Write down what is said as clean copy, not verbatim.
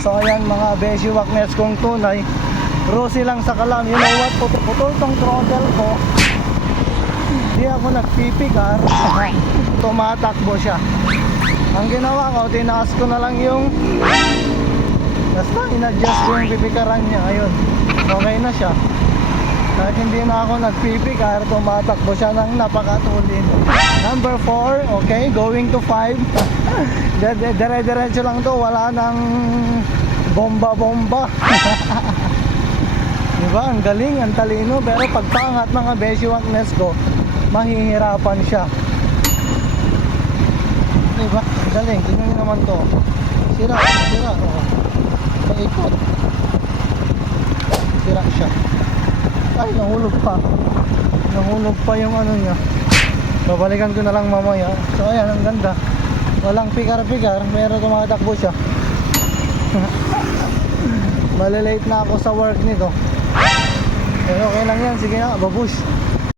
So ayan mga Beshiwakness kong tunay, Rosie lang sa kalam. You know what, putol tong throttle ko. Hindi ako nagpipigar. Tumatakbo siya. Ang ginawa ko, tinaas ko na lang yung, basta in-adjust ko yung pipikaran niya. Ayun, okay na siya. Kahit hindi na ako nagpipikar, tumatakbo siya ng napakatulin. Number 4, okay, going to 5. Dire-diretso lang to, wala nang bomba-bomba. Diba, ang galing, ang talino. Pero pagpangat mga Beshiwakness ko, mahihirapan siya. Diba, ang galing, tingnan nyo naman to. Sira, oh. Paikot. Sira siya. Ay, nahulog pa yung ano niya. Babalikan ko na lang mamaya. So ayan, ang ganda. Walang pikar-pikar, pero tumatakbo siya. Malilate na ako sa work nito. Pero okay lang yan, sige na, babush.